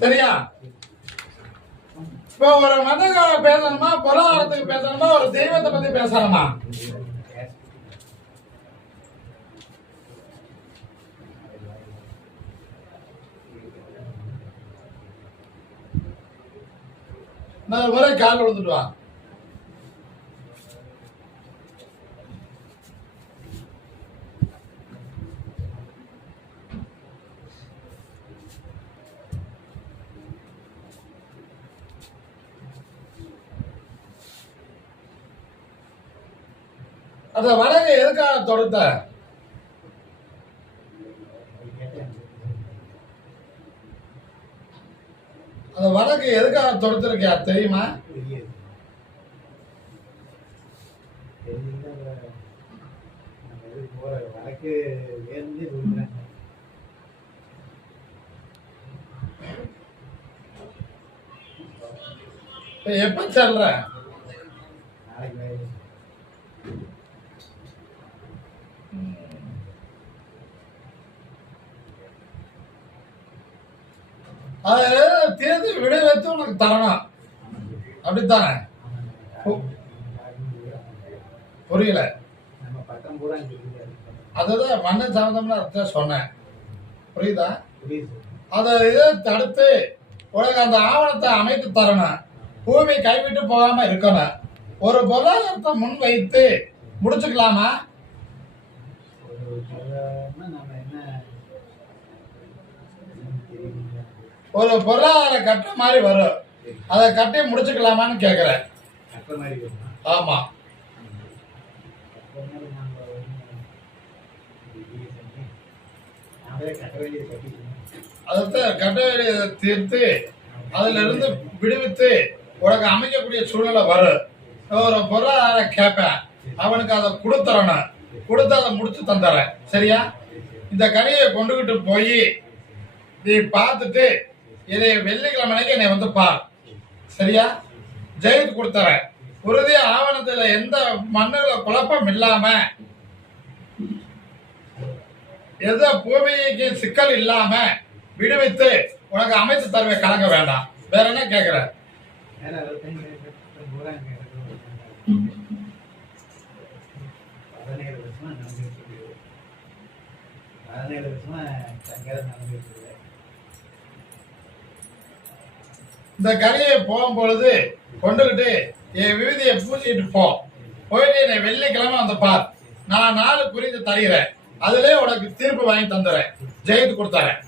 சரியா? இப்போ ஒரு மதங்க பேசணுமா? பொருளாதாரத்துக்கு பேசணுமா? ஒரு தெய்வத்தை பத்தி பேசணுமா? நான் ஒரே கால் விழுந்துட்டு அந்த வடகை எதுக்காக தொடுத்த? அந்த வடக்கு எதுக்காக தொடுத்திருக்கியா தெரியுமா? எப்ப தெரிஞ்சுக்கிட்டா சொல்றேன் இப்ப எப்ப செல்ற நாளைக்கு வேலை அது தேர்ந்து விடை வைத்து உனக்கு தரணும். அப்படித்தானே? புரியல. அதுதான் மண்ணு சம்மந்தம்னு அர்த்தம் சொன்னேன். புரியுதா? அதை இதை தடுத்து உனக்கு அந்த ஆவணத்தை அமைத்து தரணும். பூமி கைவிட்டு போகாம இருக்கணும். ஒரு பொருளாதாரத்தை முன் வைத்து முடிச்சுக்கலாமா ஒரு பொருளாதார கட்ட மாதிரி வரும். அதை கட்டி முடிச்சுக்கலாமான்னு கேக்குறேன். கட்டுற மாதிரி வருமா. ஆமா. கட்டுற மாதிரி நாம ஒண்ணும் இது பண்ணி நாமளே கட்ட வேண்டியது கட்டிக்கணும். அதைத்தான் கட்ட வேண்டியதை தீர்த்து அதுல இருந்து விடுவித்து உனக்கு அமைக்கக்கூடிய சூழ்நிலை வரும். ஒரு பொருளாதார கேட்பேன் அவனுக்கு அதை கொடுத்துறணும் கொடுத்து அதை முடிச்சு தந்துடுறேன். சரியா? இந்த கனியை கொண்டுகிட்டு போய் நீ பார்த்துட்டு இதை வெள்ளிக்கிழமைக்கு என்னை வந்து பார் சரியா? ஜெயித்து கொடுத்துறேன். உறுதி ஆவணத்துல எந்த மண்ணுல குழப்பம் இல்லாம எந்த பூமிக்கு சிக்கல் இல்லாம விடுவித்து உனக்கு அமைத்து தருவை கலங்க வேண்டாம். வேற என்ன கேக்குற? பதினேழு வருஷமா நடந்துட்டு பதினேழு வருஷமா தங்காத நடந்துட்டு இந்த கரையை போகும் பொழுது கொண்டுகிட்டு என் விவிதியை பூசிட்டு போ. போயிட்டு என்னை வெள்ளிக்கிழமை வந்து பார். நான் நாலு குறித்து தருகிறேன். அதுலயே உனக்கு தீர்ப்பு வாங்கி தந்துறேன். ஜெயித்து கொடுத்தாரேன்